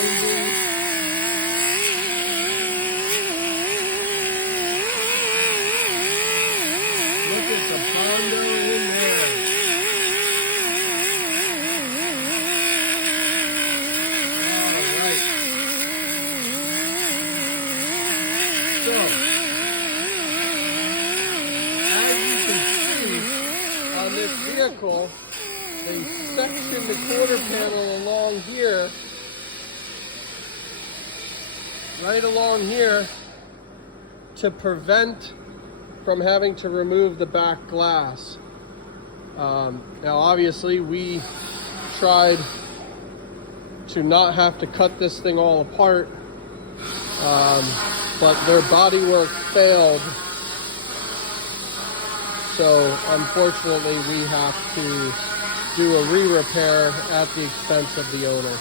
grinding. Look at the Honda in there. Alright. So, as you can see on this vehicle, they sectioned the quarter panel along here, right along here, to prevent from having to remove the back glass. Now obviously we tried to not have to cut this thing all apart, but their bodywork failed, so unfortunately we have to do a re-repair at the expense of the owner.